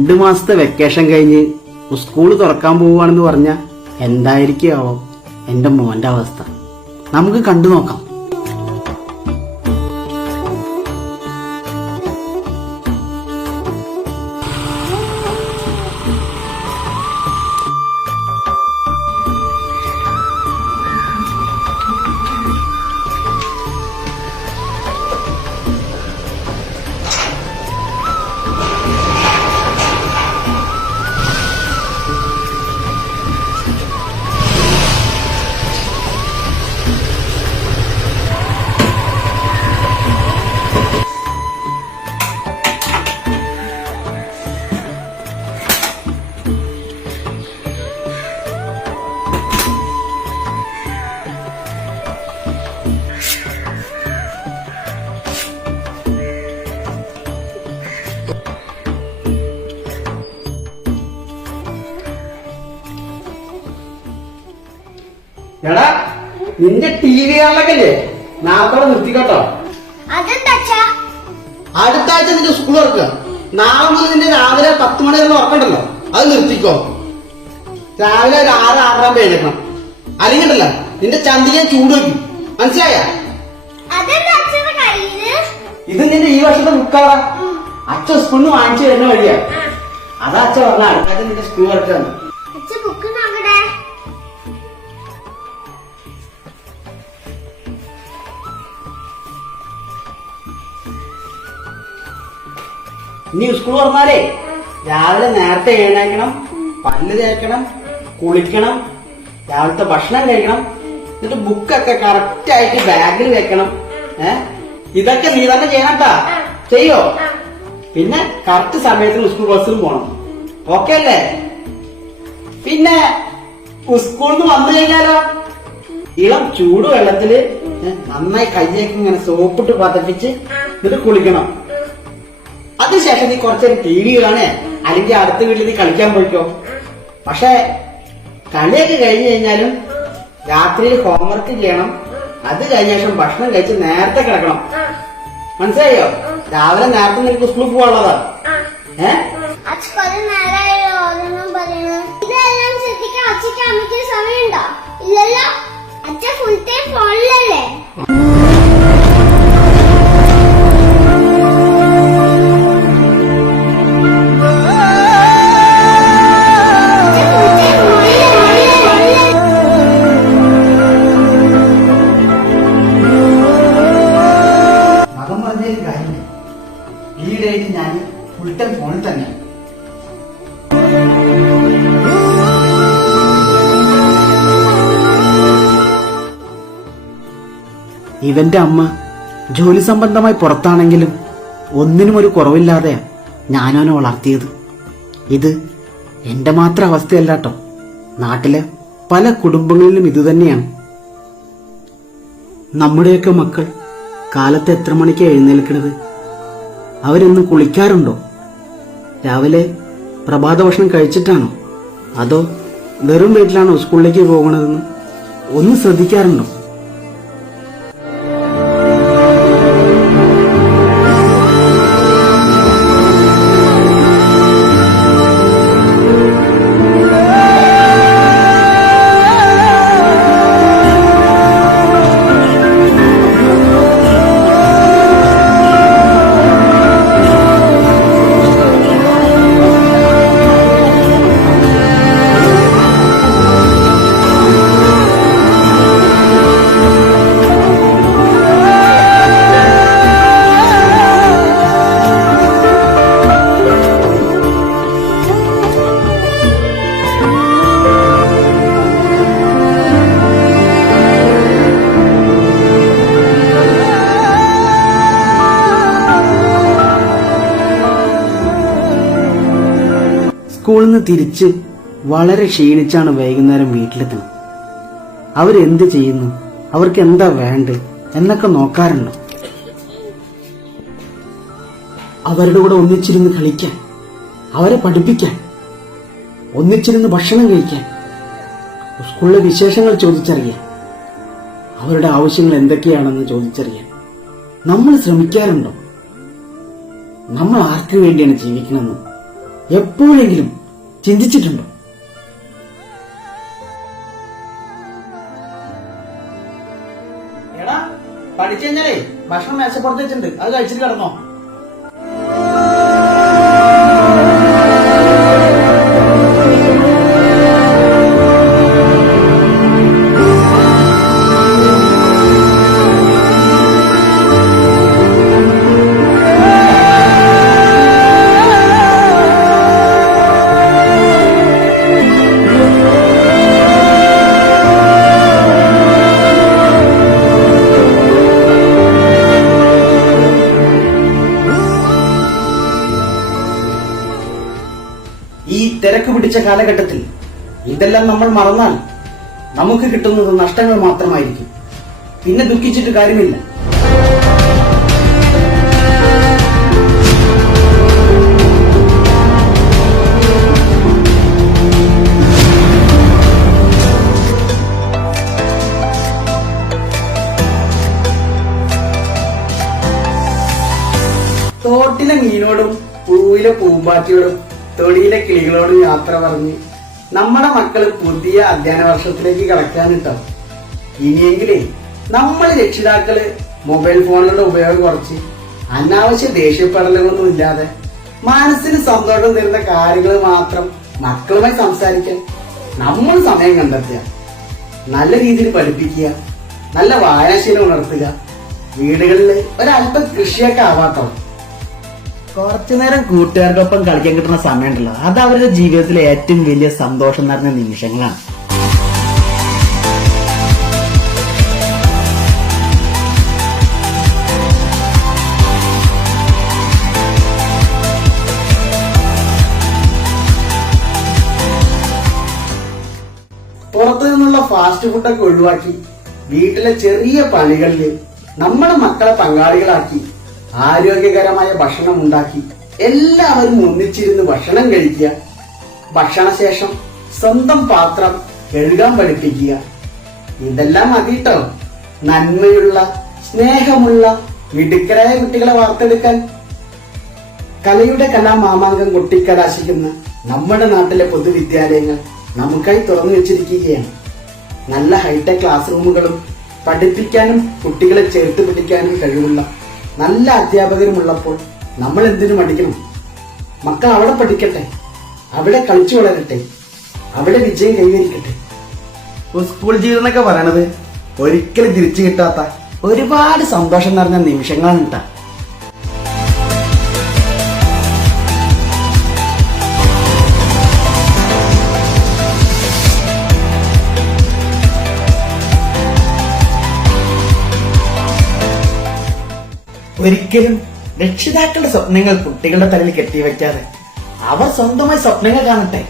രണ്ടു മാസത്തെ വെക്കേഷൻ കഴിഞ്ഞ് സ്കൂൾ തുറക്കാൻ പോവുകയാണെന്ന് പറഞ്ഞാൽ എന്തായിരിക്കും ആവോ? എന്റെ മോന്റെ അവസ്ഥ. നമുക്ക് കണ്ടു നോക്കാം എടാ നിന്റെ ടി വി കാണലൊക്കെ നാളത്തോടെ നിർത്തിക്കട്ടോ. അടുത്ത ആഴ്ച നിന്റെ സ്കൂൾ തുറക്കുക. നാളെ മുതൽ നിന്റെ രാവിലെ പത്ത് മണി വരെ ഉറക്കണ്ടല്ലോ. അത് നിർത്തിക്കോ. രാവിലെ ഒരു ആറ് ആറാകുമ്പോ എഴുന്നേക്കണം അല്ലെങ്കിൽ നിന്റെ ചന്തിയെ ചൂട് വയ്ക്കും മനസ്സിലായ? ഇത് നിന്റെ ഈ വർഷത്തെ ബുക്കാ അച്ഛൻ സ്കൂളിൽ വാങ്ങിച്ചു തരുന്ന വഴിയാ. അതാ അച്ഛൻ പറഞ്ഞ അടുത്ത നിന്റെ സ്കൂൾ തുറക്കാന്ന്. ഇനി സ്കൂൾ തുറന്നാലേ രാവിലെ നേരത്തെ എഴുന്നേക്കണം പല്ല് തേക്കണം കുളിക്കണം രാവിലത്തെ ഭക്ഷണം കഴിക്കണം എന്നിട്ട് ബുക്കൊക്കെ കറക്റ്റ് ആയിട്ട് ബാഗിൽ വെക്കണം. ഏ? ഇതൊക്കെ നീ തന്നെ ചെയ്യണട്ടാ ചെയ്യോ? പിന്നെ കറക്റ്റ് സമയത്തിന് സ്കൂൾ ബസ്സിൽ പോണം. ഓക്കെ അല്ലേ? പിന്നെ സ്കൂളിൽ നിന്ന് വന്നു കഴിഞ്ഞാലോ? ഇളം ചൂടുവെള്ളത്തിൽ നന്നായി കയ്യൊക്കെ ഇങ്ങനെ സോപ്പിട്ട് പതപ്പിച്ച് എന്നിട്ട് കുളിക്കണം. അതിനുശേഷം നീ കുറച്ചേരം ടി വി കാണേ അല്ലെങ്കിൽ അടുത്ത വീട്ടിൽ നീ കളിക്കാൻ പോയിക്കോ. പക്ഷേ കളിയൊക്കെ കഴിഞ്ഞു കഴിഞ്ഞാലും രാത്രിയിൽ ഹോംവർക്ക് ചെയ്യണം. അത് കഴിഞ്ഞ ശേഷം ഭക്ഷണം കഴിച്ച് നേരത്തെ കിടക്കണം. മനസ്സിലായോ? രാവിലെ നേരത്തെ നിനക്ക് സ്കൂളിൽ പോവാനുള്ളതാ ഏ? സമയമുണ്ടോ? ഫുൾ ടൈം ഫോണിലല്ലേ ഫോണിൽ തന്നെ. ഇവന്റെ അമ്മ ജോലി സംബന്ധമായി പുറത്താണെങ്കിലും ഒന്നിനും ഒരു കുറവില്ലാതെ ഞാനവനെ വളർത്തിയത്. ഇത് എന്റെ മാത്രം അവസ്ഥയല്ല കേട്ടോ നാട്ടിലെ പല കുടുംബങ്ങളിലും ഇതുതന്നെയാണ് നമ്മുടെയൊക്കെ മക്കൾ കാലത്ത് എത്ര മണിക്കാണ് എഴുന്നേൽക്കണത്? അവരൊന്നും കുളിക്കാറുണ്ടോ? രാവിലെ പ്രഭാത ഭക്ഷണം കഴിച്ചിട്ടാണോ? അതോ വെറും വീട്ടിലാണോ സ്കൂളിലേക്ക് പോകണതെന്ന് ഒന്ന് ശ്രദ്ധിക്കാറുണ്ടോ? സ്കൂളിൽ നിന്ന് തിരിച്ച് വളരെ ക്ഷീണിച്ചാണ് വൈകുന്നേരം വീട്ടിലെത്തുന്നത്. അവരെന്ത് ചെയ്യുന്നു? അവർക്ക് എന്താ വേണ്ടത് എന്നൊക്കെ നോക്കാറുണ്ടോ. അവരുടെ കൂടെ ഒന്നിച്ചിരുന്ന് കളിക്കാൻ അവരെ പഠിപ്പിക്കാൻ ഒന്നിച്ചിരുന്ന് ഭക്ഷണം കഴിക്കാൻ സ്കൂളിലെ വിശേഷങ്ങൾ ചോദിച്ചറിയാൻ അവരുടെ ആവശ്യങ്ങൾ എന്തൊക്കെയാണെന്ന് ചോദിച്ചറിയാൻ നമ്മൾ ശ്രമിക്കാറുണ്ടോ? നമ്മൾ ആർക്കു വേണ്ടിയാണ് ജീവിക്കണമെന്ന്? എപ്പോഴെങ്കിലും ചിന്തിച്ചിട്ടുണ്ടോ. എടാ പഠിച്ചു കഴിഞ്ഞാലേ ഭക്ഷണം മേശപ്പുറത്ത് വെച്ചിട്ടുണ്ട്. അത് കഴിച്ചിട്ട് കിടന്നോ. പിടിച്ച കാലഘട്ടത്തിൽ ഇതെല്ലാം നമ്മൾ മറന്നാൽ നമുക്ക് കിട്ടുന്നത് നഷ്ടങ്ങൾ മാത്രമായിരിക്കും. പിന്നെ ദുഃഖിച്ചിട്ട് കാര്യമില്ല. തോട്ടിലെ മീനോടും പൂവിലെ പൂമ്പാറ്റിയോടും തൊടിയിലെ കിളികളോട് യാത്ര പറഞ്ഞ് നമ്മുടെ മക്കൾ പുതിയ അധ്യയന വർഷത്തിലേക്ക് കടക്കാനിട്ടോ. ഇനിയെങ്കിലേ നമ്മൾ രക്ഷിതാക്കൾ മൊബൈൽ ഫോണുകളുടെ ഉപയോഗം കുറച്ച് അനാവശ്യ ദേഷ്യപ്പെടലുകളൊന്നും ഇല്ലാതെ മനസ്സിന് സന്തോഷം തരുന്ന കാര്യങ്ങൾ മാത്രം മക്കളുമായി സംസാരിക്കാൻ നമ്മൾ സമയം കണ്ടെത്തുക. നല്ല രീതിയിൽ പഠിപ്പിക്കുക. നല്ല വായനാശീലം ഉണർത്തുക. വീടുകളിൽ ഒരല്പം കൃഷിയൊക്കെ ആവാത്തോ കുറച്ചു നേരം കൂട്ടുകാർക്കൊപ്പം കളിക്കാൻ കിട്ടുന്ന സമയമുണ്ടല്ലോ. അത് അവരുടെ ജീവിതത്തിലെ ഏറ്റവും വലിയ സന്തോഷം നിറഞ്ഞ നിമിഷങ്ങളാണ്. പുറത്തു നിന്നുള്ള ഫാസ്റ്റ് ഫുഡൊക്കെ ഒഴിവാക്കി വീട്ടിലെ ചെറിയ പണികളിൽ നമ്മുടെ മക്കളെ പങ്കാളികളാക്കി ആരോഗ്യകരമായ ഭക്ഷണം ഉണ്ടാക്കി എല്ലാവരും ഒന്നിച്ചിരുന്ന് ഭക്ഷണം കഴിക്കുക. ഭക്ഷണശേഷം സ്വന്തം പാത്രം കഴുകാൻ പഠിപ്പിക്കുക. ഇതെല്ലാം മതിട്ടോ നന്മയുള്ള സ്നേഹമുള്ള മിടുക്കരായ കുട്ടികളെ വാർത്തെടുക്കാൻ. കലയുടെ കലാമാമാങ്കം കൊട്ടിക്കലാശിക്കുന്ന നമ്മുടെ നാട്ടിലെ പൊതുവിദ്യാലയങ്ങൾ നമുക്കായി തുറന്നു വെച്ചിരിക്കുകയാണ്. നല്ല ഹൈടെക് ക്ലാസ് റൂമുകളും പഠിപ്പിക്കാനും കുട്ടികളെ ചേർത്ത് പിടിക്കാനും കഴിവുള്ള നല്ല അധ്യാപകരും ഉള്ളപ്പോൾ നമ്മൾ എന്തിനു പഠിക്കണം മക്കൾ അവിടെ പഠിക്കട്ടെ അവിടെ കളിച്ചു വളരട്ടെ അവിടെ വിജയം കൈവരിക്കട്ടെ. സ്കൂൾ ജീവിതം എന്നൊക്കെ പറയണത് ഒരിക്കലും തിരിച്ചു കിട്ടാത്ത ഒരുപാട് സന്തോഷം നിറഞ്ഞ നിമിഷങ്ങളാണ് കേട്ടാ ഒരിക്കലും രക്ഷിതാക്കളുടെ സ്വപ്നങ്ങൾ കുട്ടികളുടെ തലയിൽ കെട്ടിവെക്കാതെ അവർ സ്വന്തമായി സ്വപ്നങ്ങൾ കാണട്ടെ.